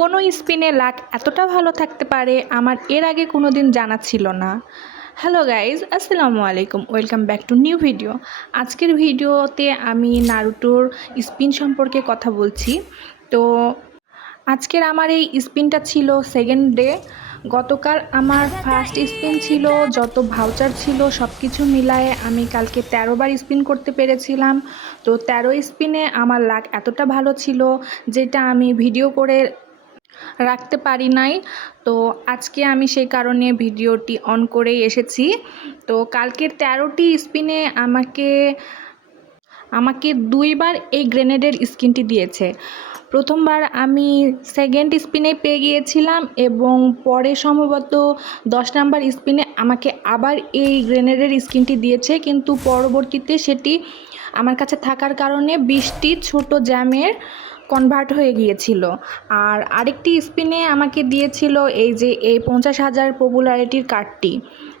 কোনো স্পিনে লাক এতটা ভালো থাকতে পারে আমার এর আগে কোনো দিন জানা ছিল না। হ্যালো গাইজ, আসসালামু আলাইকুম, welcome back to new video. আজকের ভিডিওতে আমি নারুটোর স্পিন সম্পর্কে কথা বলছি। তো আজকের আমার এই স্পিনটা ছিল সেকেন্ড ডে। গতকাল আমার ফার্স্ট স্পিন ছিল, যত ভাউচার ছিল সব কিছু মিলায়ে আমি কালকে 13 বার স্পিন করতে পেরেছিলাম। তো 13 স্পিনে আমার লাক এতটা ভালো ছিল যেটা আমি ভিডিও করে রাখতে পারি নাই। তো আজকে আমি সেই কারণে ভিডিওটি অন করেই এসেছি। তো কালকের 13টি স্পিনে আমাকে 2বার এই গ্রেনেডের স্কিনটি দিয়েছে। প্রথমবার আমি সেকেন্ড স্পিনে পেয়ে গিয়েছিলাম এবং পরে সম্ভবত 10 নাম্বার স্পিনে আমাকে আবার এই গ্রেনেডের স্কিনটি দিয়েছে, কিন্তু পরবর্তীতে সেটি আমার কাছে থাকার কারণে 20টি ছোট জ্যামের কনভার্ট হয়ে গিয়েছিল। আর আরেকটি স্পিনে আমাকে দিয়েছিল এই যে এই 50,000 পপুলারিটির কার্ডটি।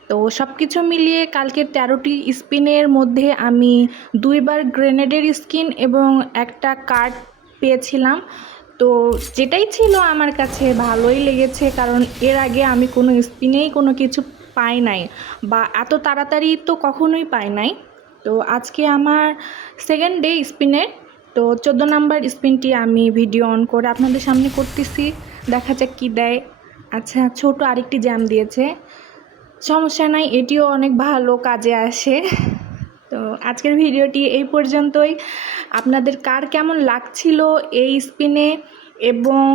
তো সব কিছু মিলিয়ে কালকের 13টি স্পিনের মধ্যে আমি 2বার গ্রেনেডের স্কিন এবং একটা কার্ড পেয়েছিলাম। তো যেটাই ছিল আমার কাছে ভালোই লেগেছে, কারণ এর আগে আমি কোনো স্পিনেই কোনো কিছু পাই নাই, বা এত তাড়াতাড়ি তো কখনোই পাই নাই। তো আজকে আমার সেকেন্ড ডে স্পিনের। তো 14 নাম্বার স্পিনটি আমি ভিডিও অন করে আপনাদের সামনে করতেছি, দেখা যাক কী দেয়। আচ্ছা, ছোট আরেকটি জ্যাম দিয়েছে, সমস্যা নাই, এটিও অনেক ভালো কাজে আসে। তো আজকের ভিডিওটি এই পর্যন্তই। আপনাদের কার কেমন লাগছিল এই স্পিনে, এবং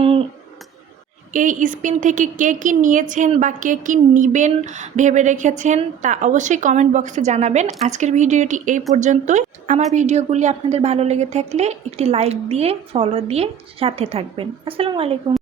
এই স্পিন থেকে কে কী নিয়েছেন বা কে কী নিবেন ভেবে রেখেছেন তা অবশ্যই কমেন্ট বক্সে জানাবেন। আজকের ভিডিওটি এই পর্যন্তই। আমার ভিডিওগুলি আপনাদের ভালো লেগে থাকলে একটি লাইক দিয়ে, ফলো দিয়ে সাথে থাকবেন। আসসালামু আলাইকুম।